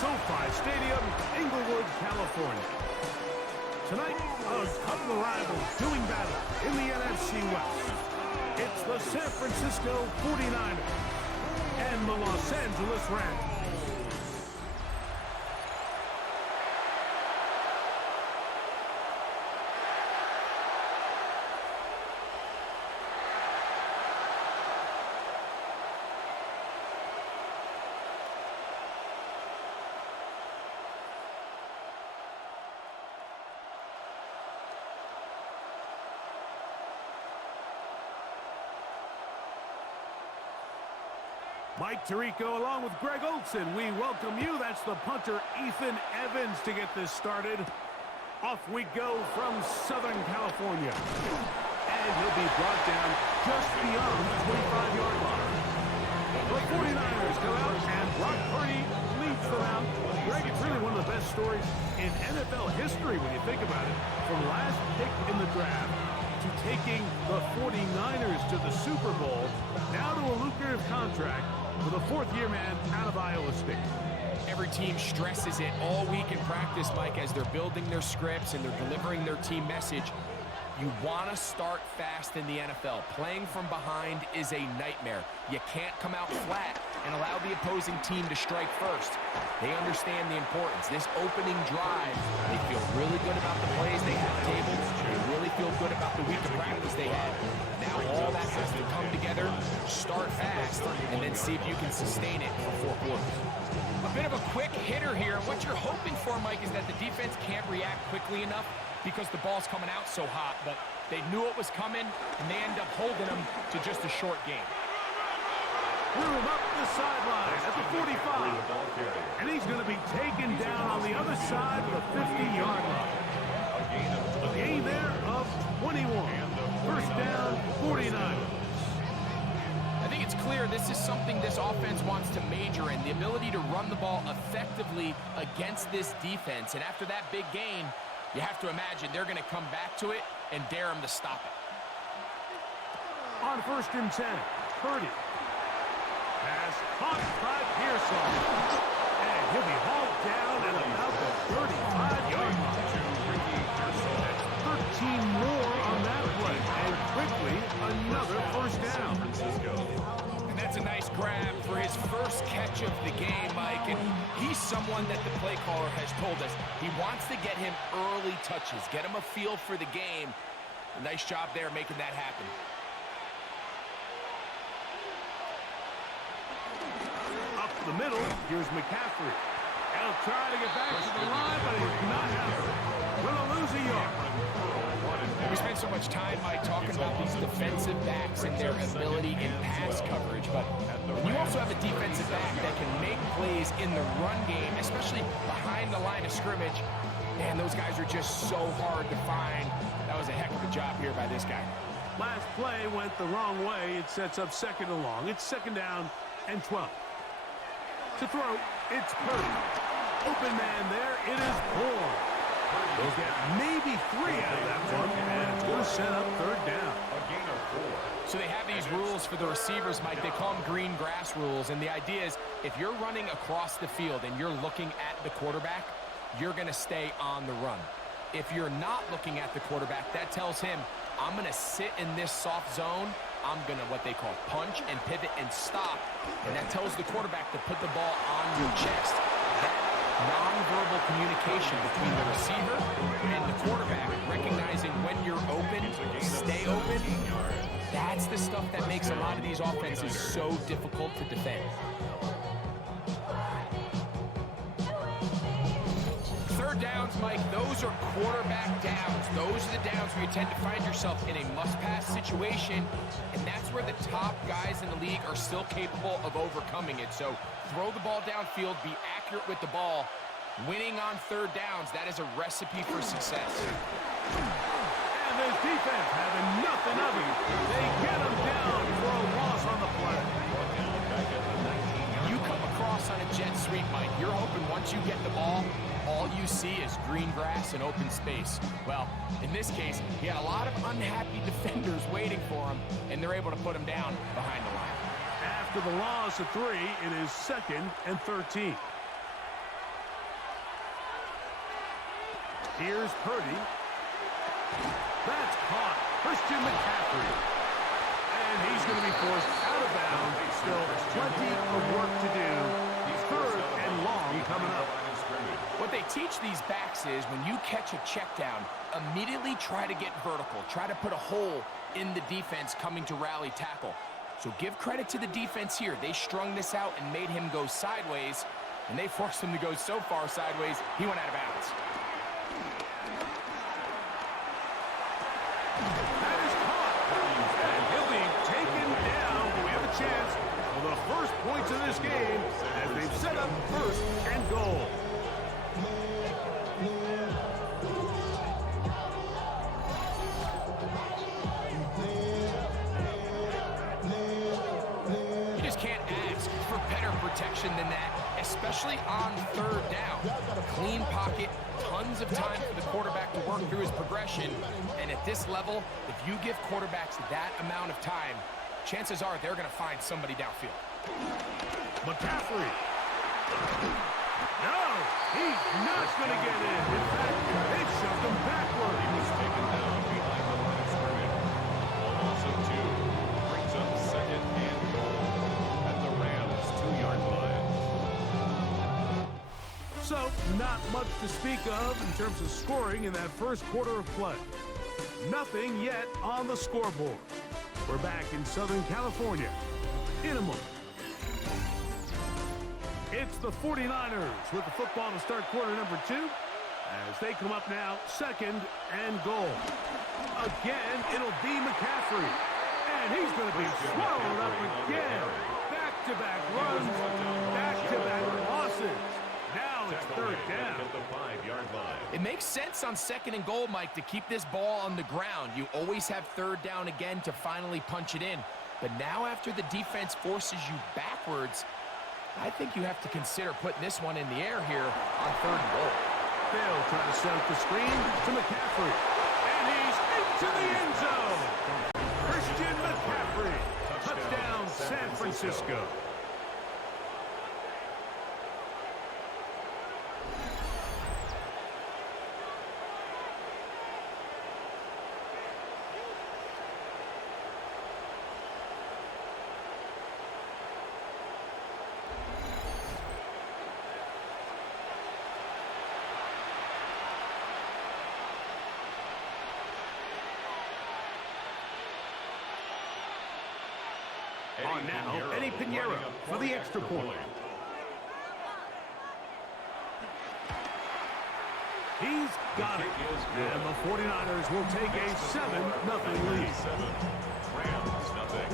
SoFi Stadium, Inglewood, California. Tonight, a couple of rivals doing battle in the NFC West. It's the San Francisco 49ers and the Los Angeles Rams. Mike Tirico along with Greg Olson. We welcome you. That's the punter, Ethan Evans, to get this started. Off we go from Southern California. And he'll be brought down just beyond the 25-yard line. The 49ers go out, and Purdy leads them out. Greg, it's really one of the best stories in NFL history when you think about it. From last pick in the draft to taking the 49ers to the Super Bowl, now to a lucrative contract with a fourth-year man out of Iowa State. Every team stresses it all week in practice, Mike, as they're building their scripts and they're delivering their team message. You want to start fast in the NFL. Playing from behind is a nightmare. You can't come out flat and allow the opposing team to strike first. They understand the importance. This opening drive, they feel really good about the plays they have tabled. They really feel good about the week of practice they had. Now all that has to come together, start fast, and then see if you can sustain it for 4 quarters. A bit of a quick hitter here. What you're hoping for, Mike, is that the defense can't react quickly enough because the ball's coming out so hot, but they knew it was coming, and they end up holding them to just a short game. Room up the sideline at the 45. And he's going to be taken down on the other side of the 50-yard line. A gain there of 21. First down, 49. I think it's clear this is something this offense wants to major in, the ability to run the ball effectively against this defense. And after that big gain, you have to imagine they're going to come back to it and dare them to stop it. On 1st and 10, Purdy. Pass caught by Pearsall. And he'll be hauled down at about the 35-yard line. That's 13 more on that play. And quickly, another first down. And that's a nice grab for his first catch of the game, Mike. And he's someone that the play caller has told us he wants to get him early touches, get him a feel for the game. A nice job there making that happen. Up the middle, here's McCaffrey. He'll try to get back to the line, but he's not out. Will lose a yard. We spent so much time, Mike, talking about these defensive backs and their ability in pass coverage, but when you also have a defensive back that can make plays in the run game, especially behind the line of scrimmage, man, those guys are just so hard to find. That was a heck of a job here by this guy. Last play went the wrong way. It sets up second and long. It's second down and 12. To throw, it's Purdy. Open man there. It is Bourne. They'll get maybe 3 out of that one, and it's going to set up third down. So they have these rules for the receivers, Mike. They call them green grass rules, and the idea is if you're running across the field and you're looking at the quarterback, you're going to stay on the run. If you're not looking at the quarterback, that tells him, I'm going to sit in this soft zone. I'm going to, what they call, punch and pivot and stop. And that tells the quarterback to put the ball on your chest. That nonverbal communication between the receiver and the quarterback, recognizing when you're open, stay open, that's the stuff that makes a lot of these offenses so difficult to defend. Third downs, Mike, those are quarterback downs. Those are the downs where you tend to find yourself in a must-pass situation, and that's where the top guys in the league are still capable of overcoming it. So throw the ball downfield, be accurate with the ball. Winning on third downs, that is a recipe for success. And this defense having nothing of it. They get him down for a loss on the play. You come across on a jet sweep, Mike, you're hoping once you get the ball, all you see is green grass and open space. Well, in this case, he had a lot of unhappy defenders waiting for him, and they're able to put him down behind the line. After the loss of 3, it is 2nd and 13. Here's Purdy. That's caught. Christian McCaffrey. And he's going to be forced out of bounds. Still plenty of work to do. Third and long coming up. What they teach these backs is when you catch a check down, immediately try to get vertical. Try to put a hole in the defense coming to rally tackle. So give credit to the defense here. They strung this out and made him go sideways, and they forced him to go so far sideways, he went out of bounds. That is caught. And he'll be taken down. We have a chance for the first points of this game as they've set up first and goal. You just can't ask for better protection than that, especially on third down. Clean pocket, tons of time for the quarterback to work through his progression. And at this level, if you give quarterbacks that amount of time, chances are they're going to find somebody downfield. McCaffrey. No, he's not going to get in. In fact, they shoved him backward. He was taken down behind the line of scrimmage. Almost a 2. Brings up second and goal at the Rams' 2-yard line. So, not much to speak of in terms of scoring in that first quarter of play. Nothing yet on the scoreboard. We're back in Southern California in a moment. It's the 49ers with the football to start quarter number 2 as they come up now second and goal. Again, it'll be McCaffrey. And he's going to be swallowed up again. Back-to-back runs, back-to-back losses. Now it's third down. At the 5-yard line. It makes sense on second and goal, Mike, to keep this ball on the ground. You always have third down again to finally punch it in. But now after the defense forces you backwards, I think you have to consider putting this one in the air here on third and goal. They'll try to set up the screen to McCaffrey. And he's into the end zone. Christian McCaffrey. Touchdown, San Francisco. On now, Eddie Pinheiro for the extra point. He's got it. And the 49ers will take a 7-0 lead. 7. Rams, nothing.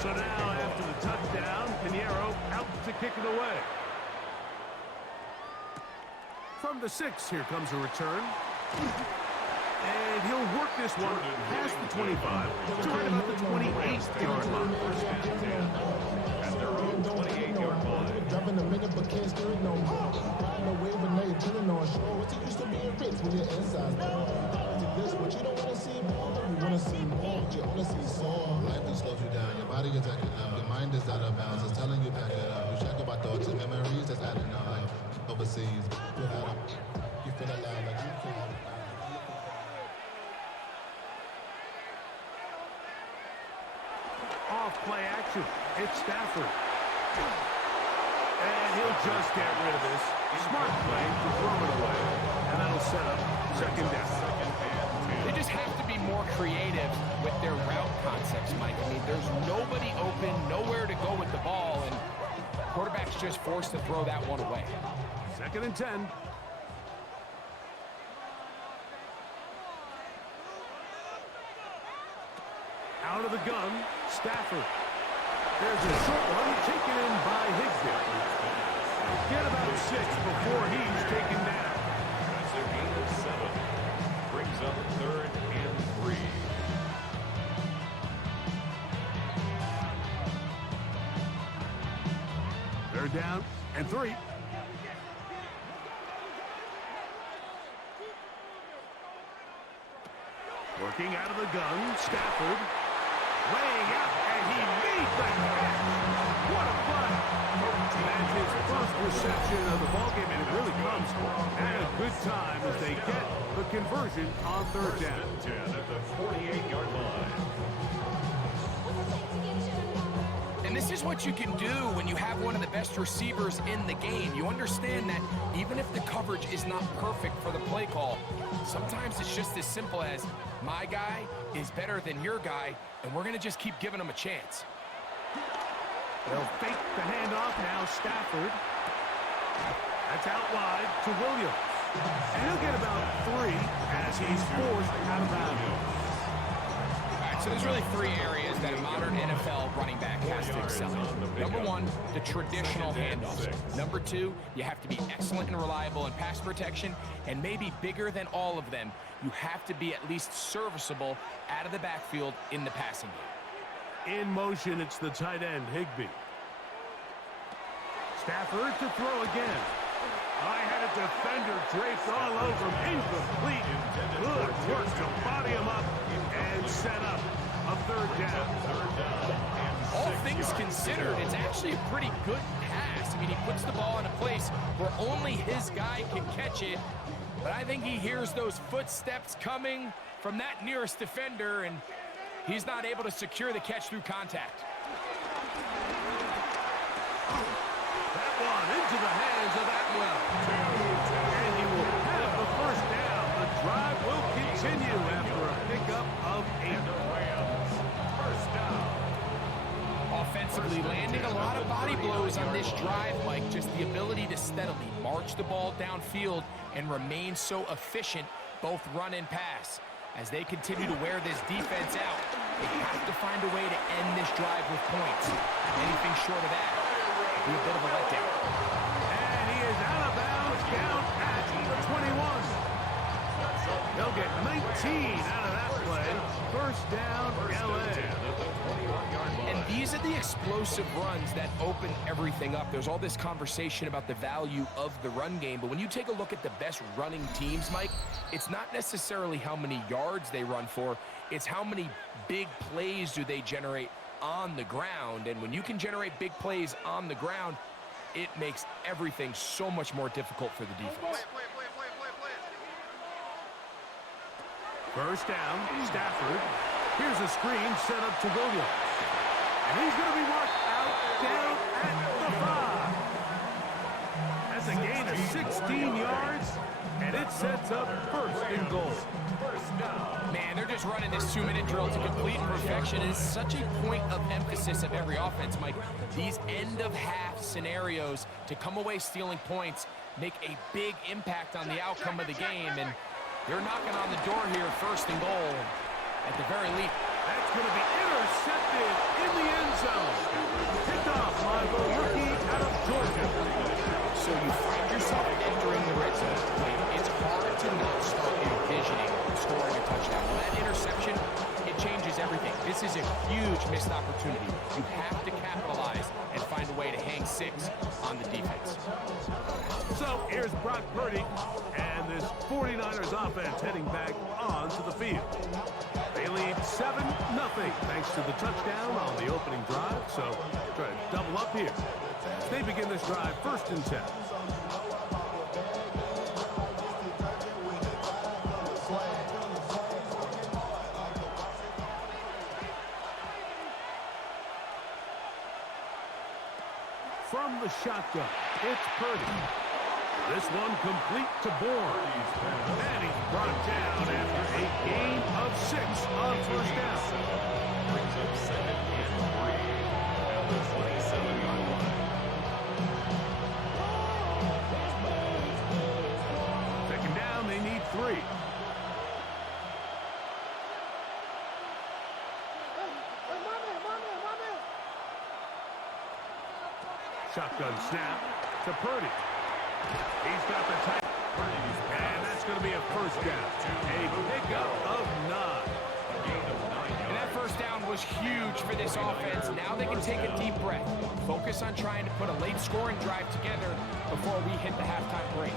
So now, after the touchdown, Pinheiro out to kick it away. From the 6, here comes a return. And he'll work this one past the 25 to right about the 28-yard line. At their own 28-yard line. Driving a minute but can't steer it no more. Riding a wave and now you're chilling on shore. What's it used to being rich when your inside's poor? This what you don't want to see more. You want to see more, but you only see sore. Life just slows you down. Your body is acting up. Your mind is out of bounds. It's telling you back it up. You check about thoughts and memories that's adding up. Like overseas, without it, you feel alive like you feel. Off play action. It's Stafford. And he'll just get rid of this. Smart play to throw it away. And that'll set up second down. They just have to be more creative with their route concepts, Mike. I mean, there's nobody open, nowhere to go with the ball, and quarterback's just forced to throw that one away. Second and 10. Out of the gun, Stafford. There's a short one taken in by Higsby. Get about 6 before he's taken down. That's a gain of 7. Brings up third and 3. Third down and 3. Working out of the gun, Stafford. Laying out, and he made that catch. What a play. That's his first reception of the ballgame, and it really comes at a good time as they get the conversion on third down. 10 at the 48-yard line. And this is what you can do when you have one of the best receivers in the game. You understand that even if the coverage is not perfect for the play call, sometimes it's just as simple as my guy is better than your guy, and we're going to just keep giving him a chance. They'll fake the handoff now, Stafford. That's out wide to Williams. And he'll get about 3 as he's forced out of bounds. All right, so there's really 3 areas that a modern NFL running back has to excel in. Number 1, the traditional handoffs. Number 2, you have to be excellent and reliable in pass protection. And maybe bigger than all of them, you have to be at least serviceable out of the backfield in the passing game. In motion, it's the tight end, Higbee. Stafford to throw again. I had a defender draped all over him. Incomplete. Good work to body him up and set up a third down. All things considered, it's actually a pretty good pass. I mean, he puts the ball in a place where only his guy can catch it. But I think he hears those footsteps coming from that nearest defender, and he's not able to secure the catch through contact. That one into the hands of Atwell. And he will have the first down. The drive will continue after a pickup of 8. First down. Offensively, landing a lot of body blows on this drive, Mike. Just the ability to steadily march the ball downfield and remain so efficient, both run and pass. As they continue to wear this defense out, they have to find a way to end this drive with points. Anything short of that would be a bit of a letdown. And he is out of bounds down at the 21. They'll get 19 out of that play. First down, LA. And these are the explosive runs that open everything up. There's all this conversation about the value of the run game, but when you take a look at the best running teams, Mike, it's not necessarily how many yards they run for, it's how many big plays do they generate on the ground. And when you can generate big plays on the ground, it makes everything so much more difficult for the defense. First down, Stafford. Here's a screen set up to Williams. And he's going to be marked out down at the 5. That's a gain of 16 yards, and it sets up first and goal. Man, they're just running this 2-minute drill to complete perfection. It is such a point of emphasis of every offense, Mike. These end-of-half scenarios to come away stealing points make a big impact on the outcome of the game, and they're knocking on the door here, first and goal, at the very least. That's going to be intercepted in the end zone. Picked off by the rookie out of Georgia. So you find yourself entering the red zone. It's hard to not start envisioning scoring a touchdown. Well, that interception, it changes everything. This is a huge missed opportunity. You have to capitalize and find a way to hang 6 on the defense. So here's Brock Purdy and this 49ers offense heading back onto the field. They lead 7-0 thanks to the touchdown on the opening drive. So try to double up here. They begin this drive first and 10. From the shotgun, it's Purdy. This one complete to Bourne. And he's brought down after a gain of 6 on first down. Brings up second and 3 at the 27-yard line. Second down, they need 3. Shotgun snap to Purdy. He's got the tight. And that's going to be a first down. A pickup of 9. And that first down was huge for this offense. Now they can take a deep breath. Focus on trying to put a late scoring drive together before we hit the halftime break.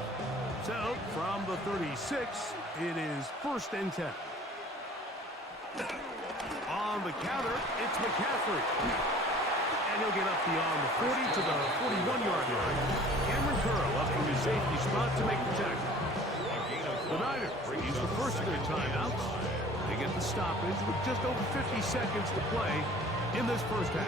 So, from the 36, it is 1st and 10. On the counter, it's McCaffrey. And he'll get up beyond the 40 to the 41-yard line. Cameron Curl up from his safety spot to make the tackle. The Niners use the first of their timeouts. They get the stoppage with just over 50 seconds to play in this first half.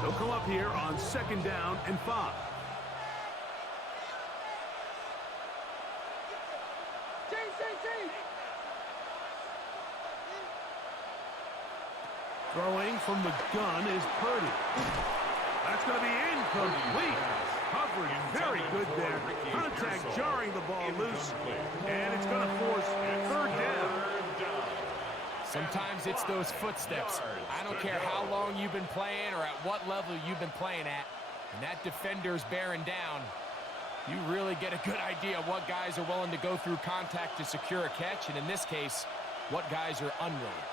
They'll come up here on 2nd down and 5. Throwing from the gun is Purdy. That's going to be incomplete. Coverage very good there. Contact jarring the ball loose. And it's going to force 3rd down. Sometimes it's those footsteps. I don't care how long you've been playing or at what level you've been playing at. And that defender's bearing down. You really get a good idea of what guys are willing to go through contact to secure a catch. And in this case, what guys are unwilling.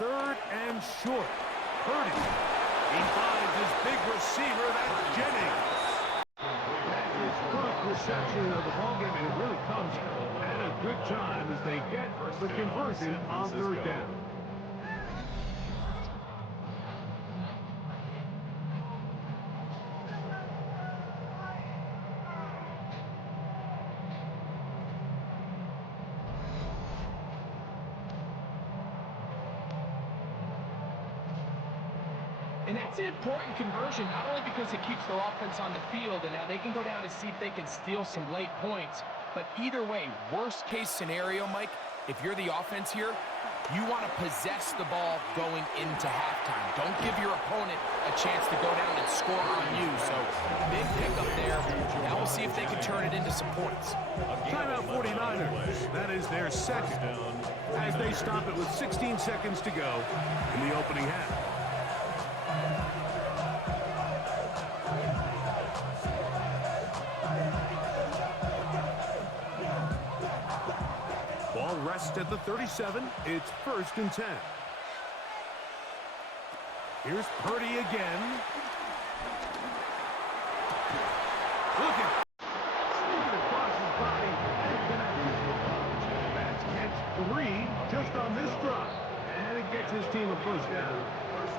3rd and short. Purdy. He finds his big receiver, that's Jennings. That's his first reception of the ballgame, and it really comes at a good time as they get the conversion on 3rd down. And that's an important conversion, not only because it keeps their offense on the field, and now they can go down and see if they can steal some late points. But either way, worst case scenario, Mike, if you're the offense here, you want to possess the ball going into halftime. Don't give your opponent a chance to go down and score on you. So big pickup there. Now we'll see if they can turn it into some points. Timeout 49ers. That is their 2nd. As they stop it with 16 seconds to go in the opening half. Ball rests at the 37. It's 1st and 10. Here's Purdy again. Look at across his body. That's catch 3 just on this drive. And it gets his team a 1st down.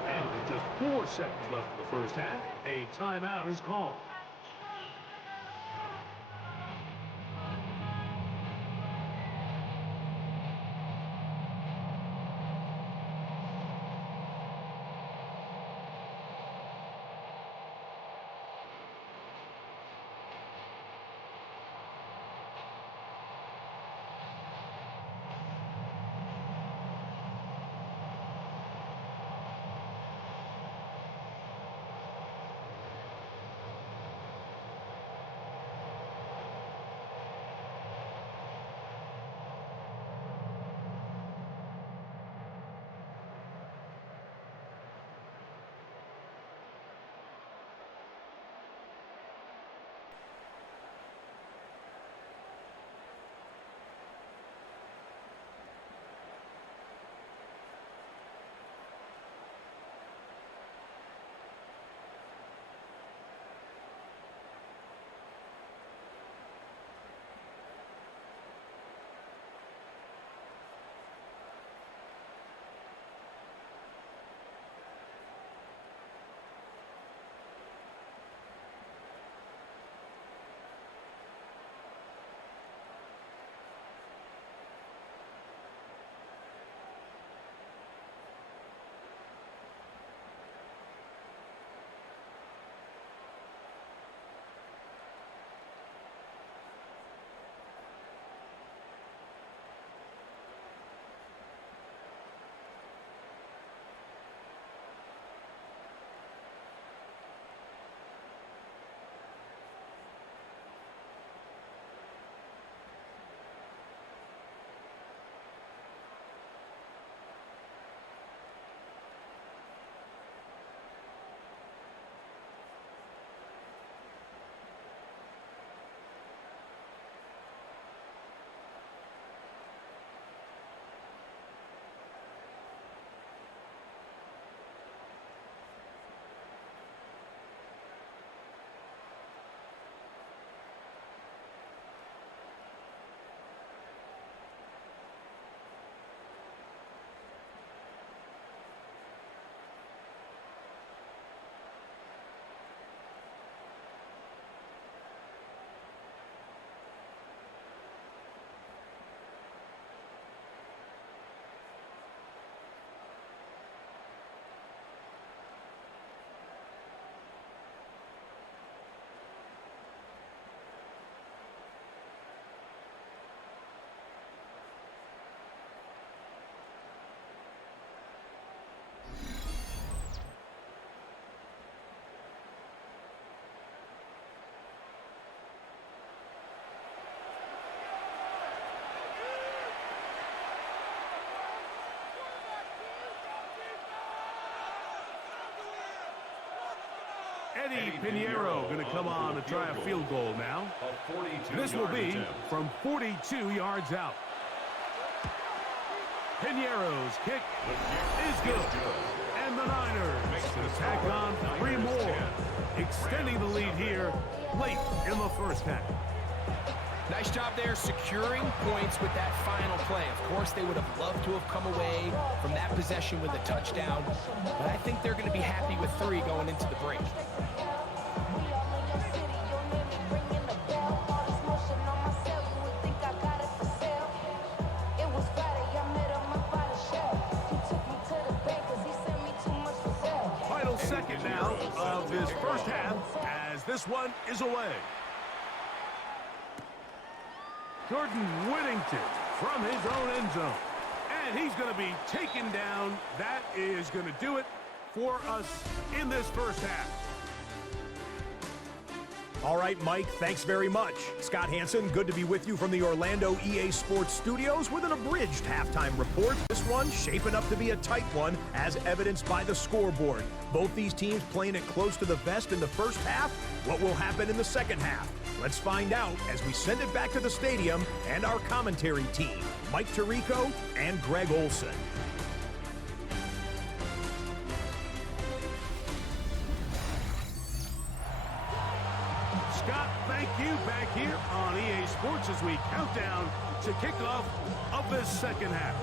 And with just 4 seconds left in the first half, a timeout is called. Eddie Pinheiro going to come on to try a field goal now. This will be from 42 yards out. Pinheiro's kick is good. And the Niners going to tack on 3 more, extending the lead here late in the first half. Nice job there securing points with that final play. Of course, they would have loved to have come away from that possession with a touchdown, but I think they're going to be happy with 3 going into the break. Final second now of this first half as this one is away. Jordan Whittington from his own end zone. And he's going to be taken down. That is going to do it for us in this first half. All right, Mike, thanks very much. Scott Hansen, good to be with you from the Orlando EA Sports Studios with an abridged halftime report. This one shaping up to be a tight one, as evidenced by the scoreboard. Both these teams playing it close to the vest in the first half. What will happen in the second half? Let's find out as we send it back to the stadium and our commentary team, Mike Tirico and Greg Olson. Scott, thank you back here on EA Sports as we count down to kickoff of this second half.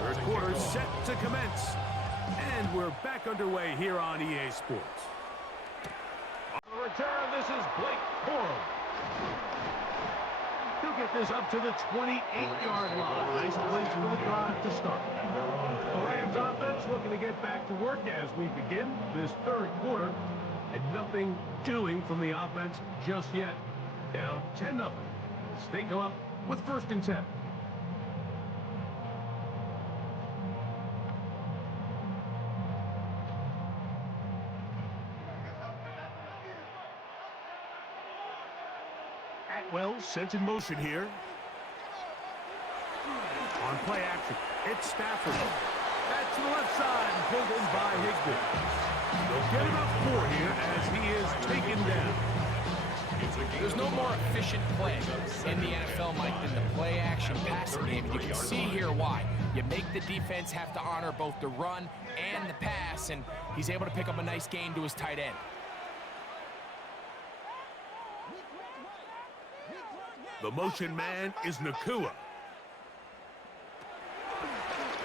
Third quarter set to commence. And we're back underway here on EA Sports. On the return, this is Blake Corum. He'll get this up to the 28-yard line. Nice place for the drive to start. The Rams offense looking to get back to work as we begin this third quarter. And nothing doing from the offense just yet. Down 10-0. They go up with 1st and 10. Atwell sent in motion here. On play action, it's Stafford. Back to the left side and pulled in by Higbee. They'll get him up 4 here as he is taken down. There's no more efficient play in the NFL, Mike, than the play action passing game. You can see here why. You make the defense have to honor both the run and the pass, and he's able to pick up a nice gain to his tight end. The motion man is Nacua.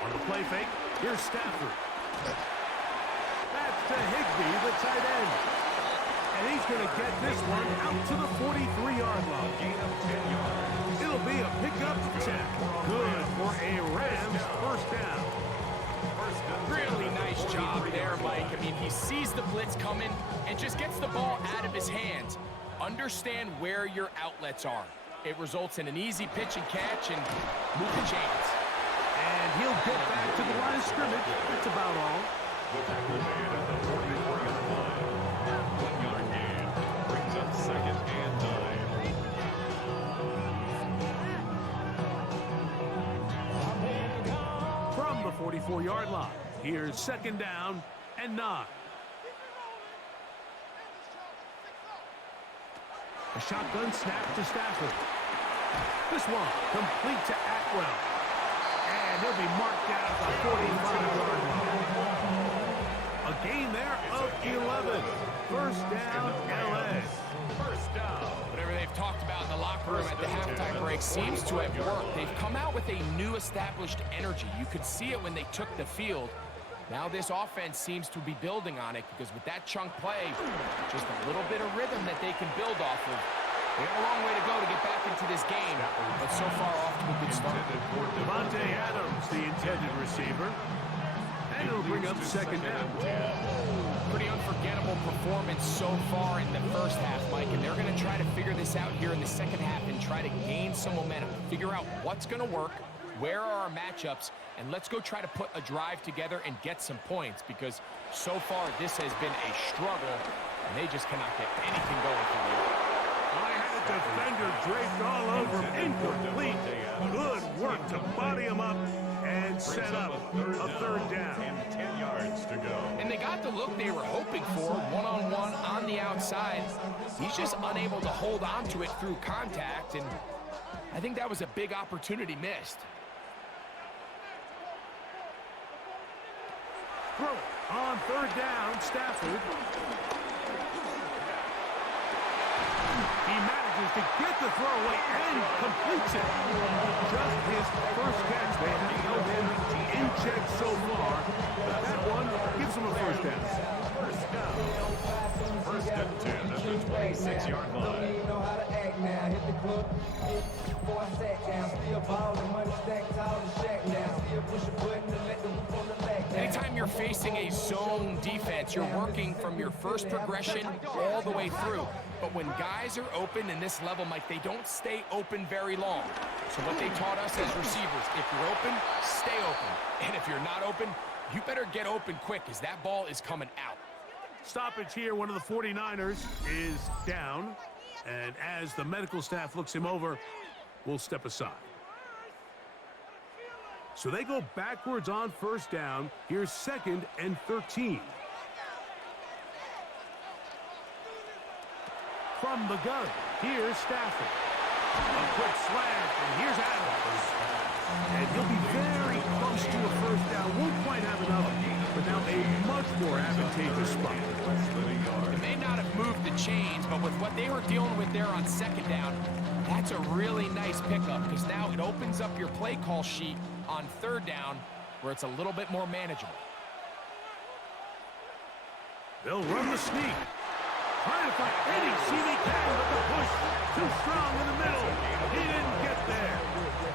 On the play fake, here's Stafford. That's to Higbee, the tight end. And he's going to get this one out to the 43-yard line. It'll be a pickup of 10. Good for a Rams first down. Really nice job there, Mike. I mean, he sees the blitz coming and just gets the ball out of his hands. Understand where your outlets are. It results in an easy pitch and catch and move the chains. And he'll get back to the line of scrimmage. That's about all. The tackle made at the 44-yard line. 1-yard gain brings up 2nd and 9. From the 44-yard line, here's 2nd down and 9. A shotgun snap to Stafford. This one complete to Atwell. And he'll be marked down at the 45-yard line. A gain there of 11. First down, LA. First down. Whatever they've talked about in the locker room at the halftime break seems to have worked. They've come out with a new established energy. You could see it when they took the field. Now this offense seems to be building on it because with that chunk play, just a little bit of rhythm that they can build off of. They have a long way to go to get back into this game, but so far off to a good start. Davante Adams, the intended receiver. And it'll bring up 2nd down. Pretty unforgettable performance so far in the first half, Mike, and they're going to try to figure this out here in the second half and try to gain some momentum, figure out what's going to work, where are our matchups, and let's go try to put a drive together and get some points, because so far this has been a struggle, and they just cannot get anything going for the year. I had a defender draped all over him. Incomplete. Good work to body him up and set up a third down. And 10 yards to go. And they got the look they were hoping for, one-on-one on the outside. He's just unable to hold on to it through contact, and I think that was a big opportunity missed. Throw on third down, Stafford. He manages to get the throw away and completes it. Just his first catch. They have held him in check so far, but that one gives him a first down. First and 10 at the 26-yard line. Anytime you're facing a zone defense, you're working from your first progression all the way through. But when guys are open in this level, Mike, they don't stay open very long. So what they taught us as receivers, if you're open, stay open. And if you're not open, you better get open quick, as that ball is coming out. Stoppage here. One of the 49ers is down. And as the medical staff looks him over, we'll step aside. So they go backwards on first down. Here's 2nd and 13. From the gun, here's Stafford. A quick slant, and here's Adams. And he'll be very close to a first down. Won't quite have enough, but now a much more advantageous spot. They may not have moved the chains, but with what they were dealing with there on 2nd down, that's a really nice pickup, because now it opens up your play call sheet on 3rd down, where it's a little bit more manageable. They'll run the sneak. Trying to find any seam he can, but the push too strong in the middle. He didn't get there.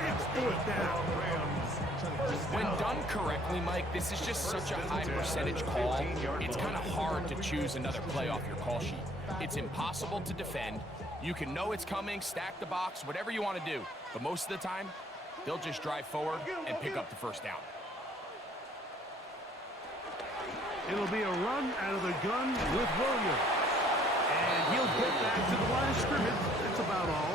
It's 4th down. When done correctly, Mike, this is just such a high percentage call. It's kind of hard to choose another play off your call sheet. It's impossible to defend. You can know it's coming, stack the box, whatever you want to do. But most of the time, they'll just drive forward and pick up the first down. It'll be a run out of the gun with Williams. And he'll get back to the line of scrimmage. That's about all.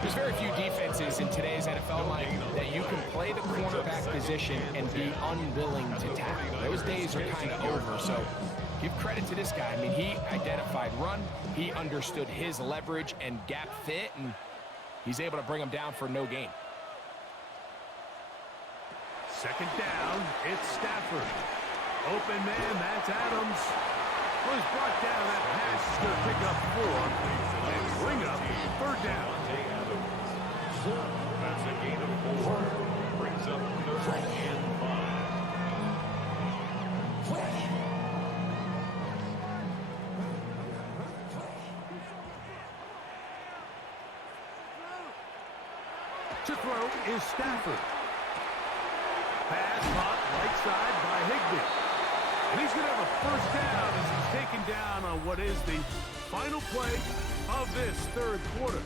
There's very few defenses in today's NFL, Mike, that you can play the cornerback position and be unwilling to tackle. Those days are kind of over, so give credit to this guy. I mean, he identified run, he understood his leverage and gap fit, and he's able to bring him down for no gain. 2nd down, it's Stafford. Open man, that's Adams. Well, he's brought down. That pass is going to pick up 4 and bring up 3rd down. That's a gain of 4. Brings up 3rd and 5. To throw is Stafford. Pass caught right side by Higbee. And he's going to have a first down as he's taken down on what is the final play of this 3rd quarter.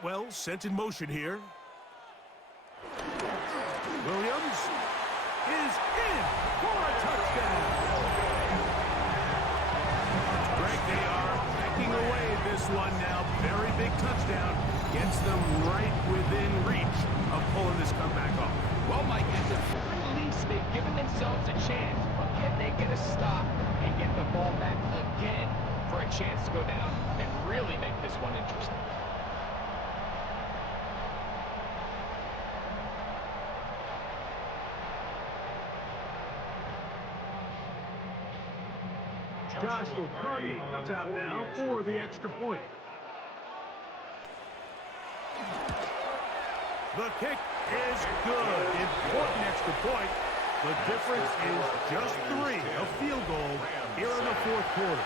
Atwell sent in motion here. Williams is in for a touchdown. Greg, they are backing away this one now. Very big touchdown. Gets them right within reach of pulling this comeback off. Well, Mike, At the very least, they've given themselves a chance, but can they get a stop and get the ball back again for a chance to go down and really make this one interesting? Josh Purdy comes out now for the extra point. The kick is good. Important extra point. The difference is just 3. A field goal here in the fourth quarter.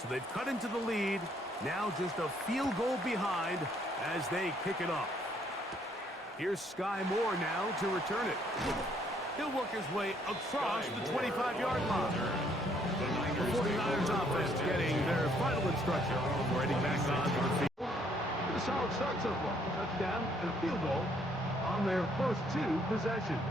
So they've cut into the lead. Now just a field goal behind as they kick it off. Here's Sky Moore now to return it. He'll work his way across the 25-yard line. The 49ers offense getting their final instruction. We're heading back on to the field. A solid start so far. Touchdown and a field goal on their first 2 possessions.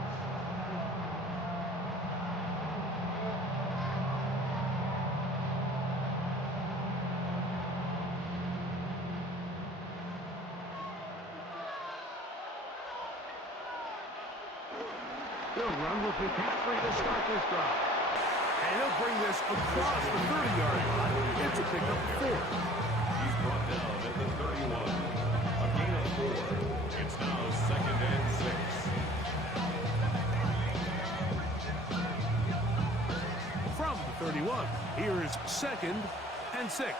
He'll run with McCaffrey to start this drive. And he'll bring this across the 30-yard line. It's a pickup of 4. He's brought down at the 31. A gain of 4. It's now 2nd and 6. From the 31, here's 2nd and 6.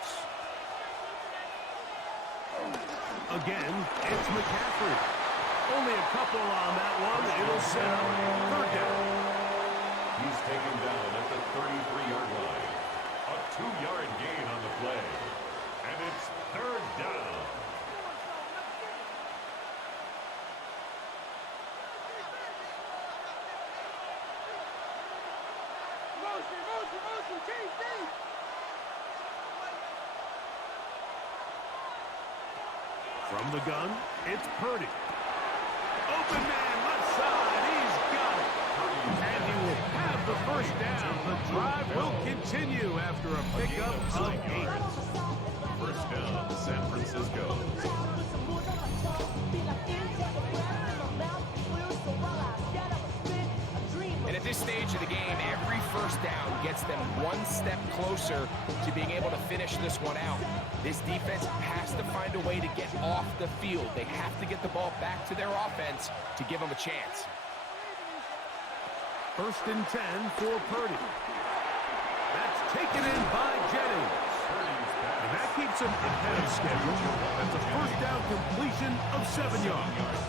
Again, it's McCaffrey. Only a couple on that one. It'll set up 3rd down. He's taken down at the 33-yard line. A 2-yard gain on the play. And it's 3rd down. From the gun, it's Purdy. Open man, left side, he's got it. And he will have the first down. The drive will continue after a pickup of 8. First down, San Francisco. And at this stage of the game, every first down gets them one step closer to being able to finish this one out. This defense has to find a way to get off the field. They have to get the ball back to their offense to give them a chance. 1st and 10 for Purdy. That's taken in by Jennings. And that keeps him ahead of schedule. That's a first down completion of 7 yards.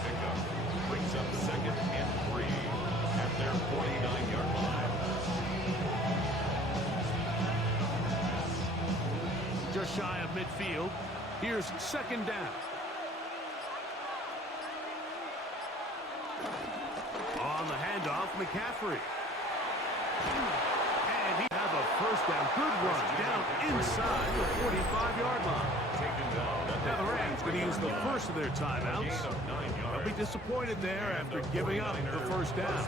Brings up 2nd and 3 at their 49-yard line. Just shy of midfield. Here's 2nd down. On the handoff, McCaffrey. And he has a first down. Good run down inside the 45-yard line. Now the Rams going to use the first of their timeouts. They'll be disappointed there after giving up the first down.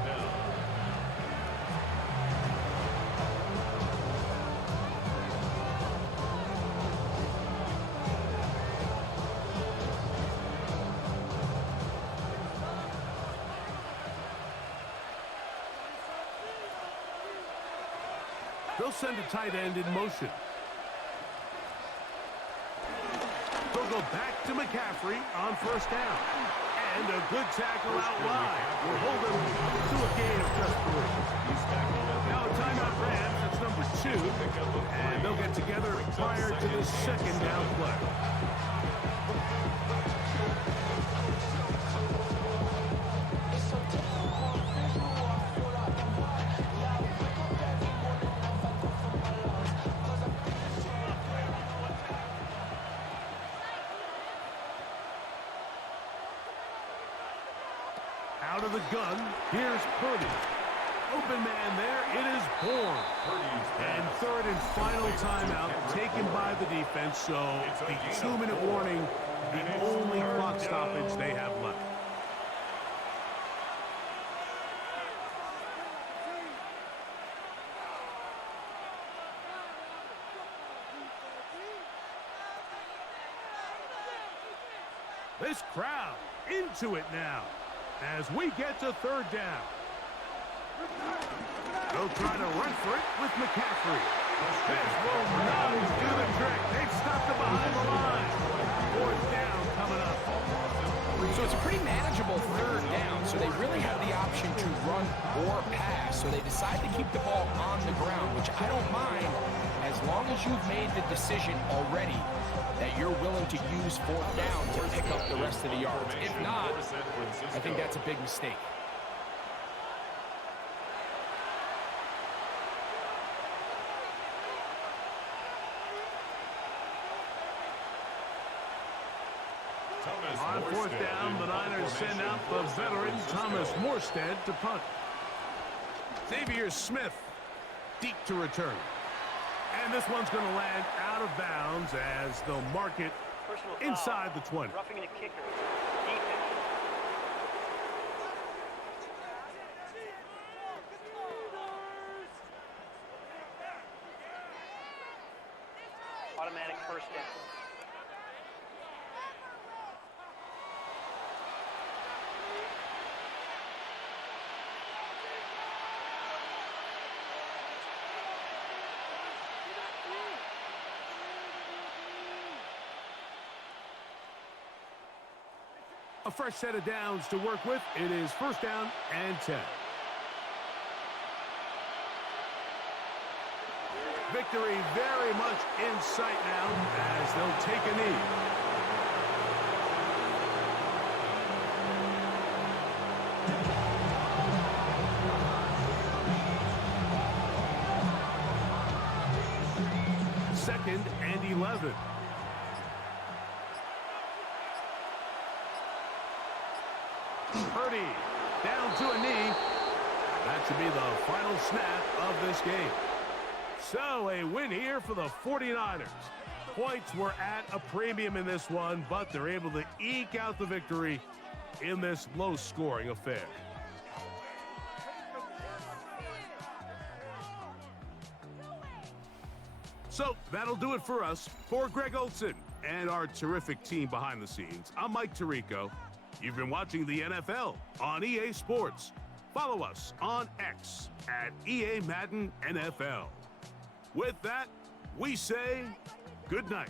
They'll send a tight end in motion. They'll go back to McCaffrey on first down. And a good tackle out wide. We'll hold him to a gain of just 3. Now a timeout Rams, that's number 2. And they'll get together prior to the 2nd down play. Out of the gun, here's Purdy. Open man there, it is Bourne. And 3rd and final timeout taken by the defense, so a 2-minute warning, the only clock stoppage they have left. This crowd into it now. as we get to third down. They'll try to run for it with McCaffrey. This will not do the trick. They've stopped him behind the line. Fourth down coming up. So it's a pretty manageable third down, so they really have the option to run or pass. So they decide to keep the ball on the ground, which I don't mind as long as you've made the decision already that you're willing to use fourth down to pick up the rest of the yards. If not, I think that's a big mistake. On fourth down, the Niners send out the veteran Thomas Morstead to punt. Xavier Smith deep to return. And this one's going to land out of bounds as they'll mark it inside the 20. Roughing the kicker. Defense. Automatic first down. A fresh set of downs to work with. It is first down and 10. Victory very much in sight now as they'll take a knee. Second and 11. Purdy down to a knee. That should be the final snap of this game. So a win here for the 49ers. Points were at a premium in this one, but they're able to eke out the victory in this low-scoring affair. So that'll do it for us. For Greg Olsen and our terrific team behind the scenes, I'm Mike Tirico. You've been watching the NFL on EA Sports. Follow us on X at EA Madden NFL. With that, we say good night.